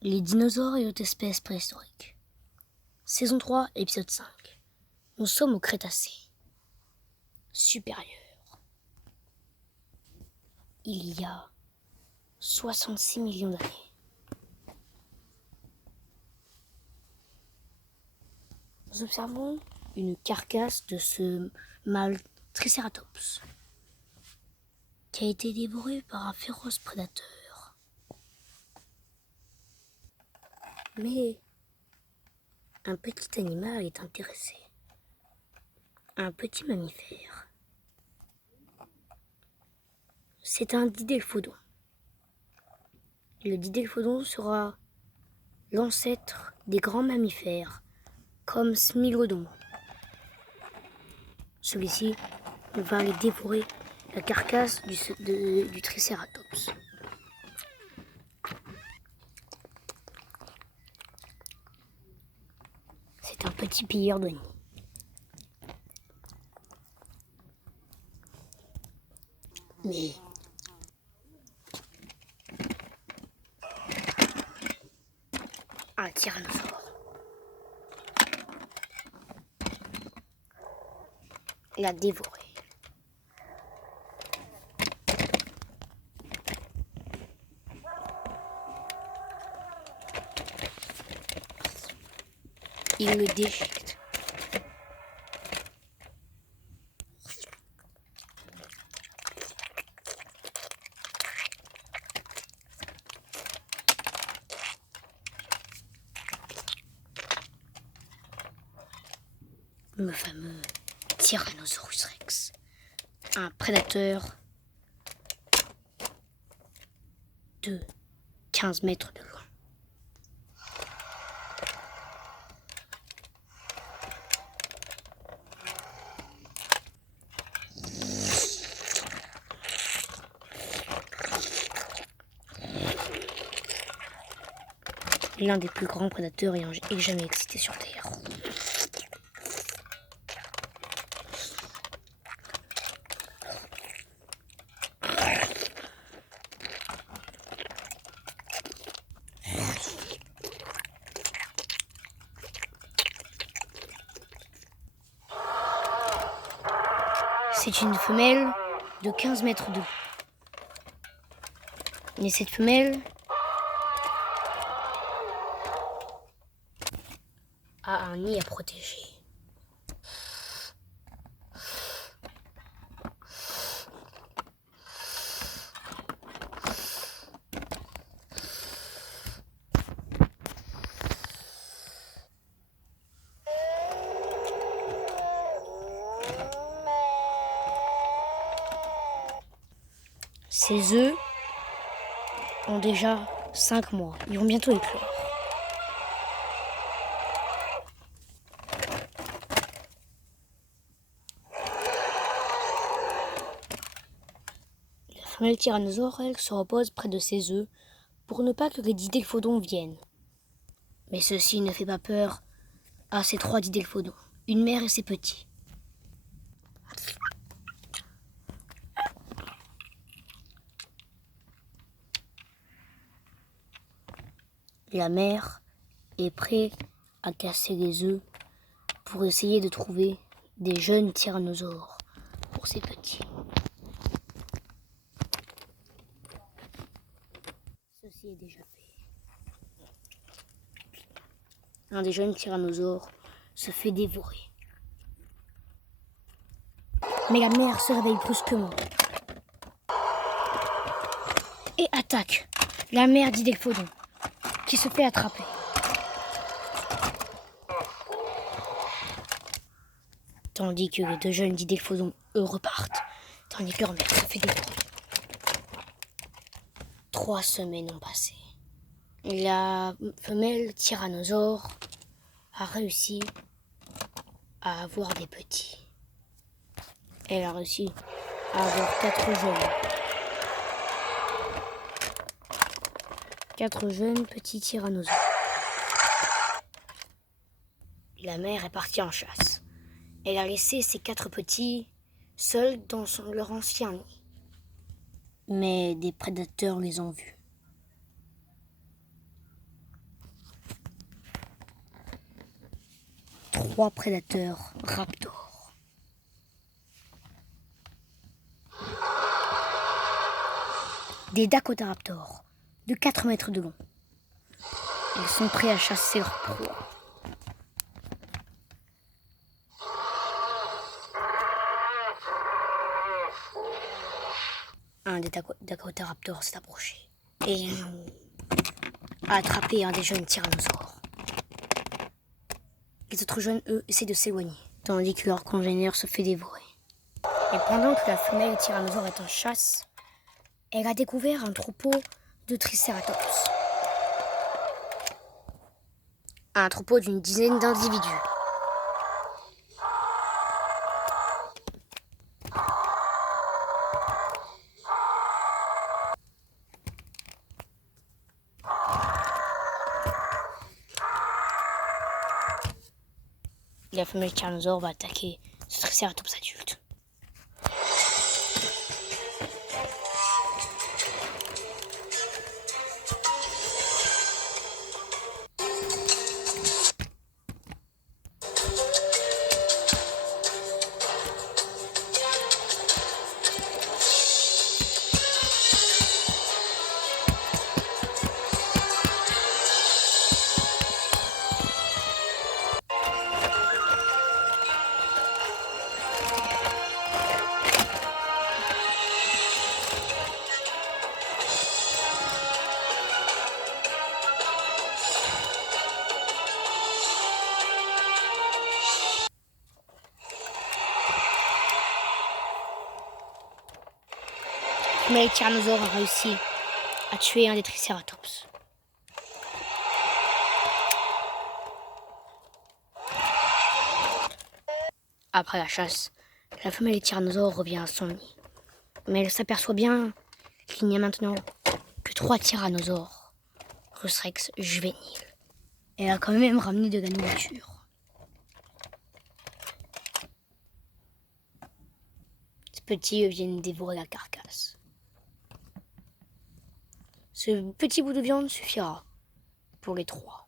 Les dinosaures et autres espèces préhistoriques. Saison 3, épisode 5. Nous sommes au Crétacé supérieur. Il y a 66 millions d'années. Nous observons une carcasse de ce mâle Triceratops qui a été dévoré par un féroce prédateur. Mais un petit animal est intéressé. Un petit mammifère. C'est un didélphodon. Le didélphodon sera l'ancêtre des grands mammifères, comme Smilodon. Celui-ci va aller dévorer la carcasse du Triceratops. C'est un petit pilleur de nid. Mais un tyrannosaure l'a dévoré. Il le déchiquette. Le fameux Tyrannosaurus Rex, un prédateur de 15 mètres de long. L'un des plus grands prédateurs ayant jamais existé sur Terre. C'est une femelle de 15 mètres de haut. Et cette femelle a un nid à protéger. Ces œufs ont déjà 5 mois. Ils vont bientôt éclore. La femelle tyrannosaure, elle, se repose près de ses œufs pour ne pas que les didélphodons viennent. Mais ceci ne fait pas peur à ces 3 didélphodons, une mère et ses petits. La mère est prête à casser les œufs pour essayer de trouver des jeunes tyrannosaures pour ses petits. Ceci est déjà fait. Un des jeunes tyrannosaures se fait dévorer. Mais la mère se réveille brusquement et attaque la mère didélphodon qui se fait attraper. Tandis que les 2 jeunes didélphodons, eux, repartent, tandis que leur mère se fait dévorer. 3 semaines ont passé. La femelle tyrannosaure a réussi à avoir des petits. Elle a réussi à avoir 4 jeunes. 4 jeunes petits tyrannosaures. La mère est partie en chasse. Elle a laissé ses 4 petits seuls dans leur ancien nid. Mais des prédateurs les ont vus. 3 prédateurs raptors. Des Dakotaraptors de 4 mètres de long. Ils sont prêts à chasser leur proie. Un des Dakotaraptors s'est approché et a attrapé un des jeunes tyrannosaures. Les autres jeunes, eux, essaient de s'éloigner, tandis que leur congénère se fait dévorer. Et pendant que la femelle tyrannosaure est en chasse, elle a découvert un troupeau de Triceratops. Un troupeau d'une dizaine d'individus. La femelle tyrannosaure va attaquer ce Triceratops adulte. Mais le tyrannosaure a réussi à tuer un des Triceratops. Après la chasse, la femelle tyrannosaure revient à son nid. Mais elle s'aperçoit bien qu'il n'y a maintenant que 3 tyrannosaures rex juvéniles. Elle a quand même ramené de la nourriture. Ces petits viennent dévorer la carcasse. Ce petit bout de viande suffira pour les 3.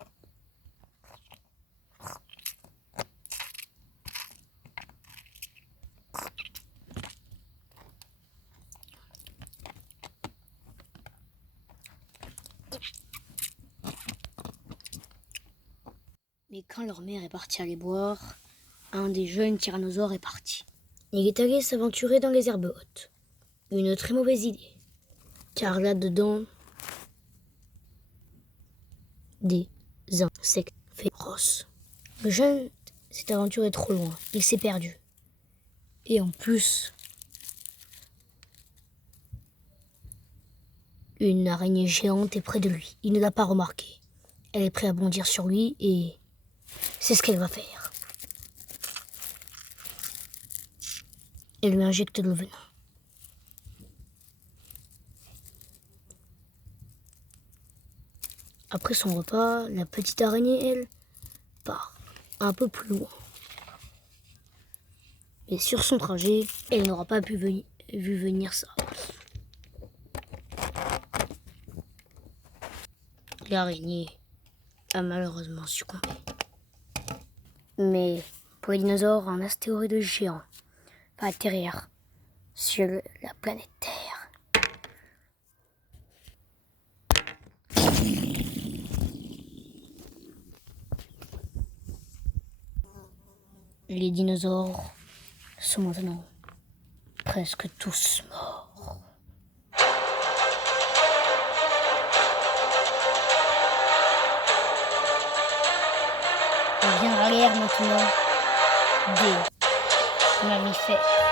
Mais quand leur mère est partie aller boire, un des jeunes tyrannosaures est parti. Il est allé s'aventurer dans les herbes hautes. Une très mauvaise idée, car là-dedans, des insectes féroces. Le jeune s'est aventuré trop loin, il s'est perdu. Et en plus, une araignée géante est près de lui. Il ne l'a pas remarqué. Elle est prête à bondir sur lui et c'est ce qu'elle va faire. Elle lui injecte le venin. Après son repas, la petite araignée, elle, part un peu plus loin. Et sur son trajet, elle n'aura pas vu venir ça. L'araignée a malheureusement succombé. Mais pour les dinosaures, un astéroïde géant va atterrir sur la planète Terre. Les dinosaures sont maintenant presque tous morts. Il viendra l'ère maintenant des mammifères.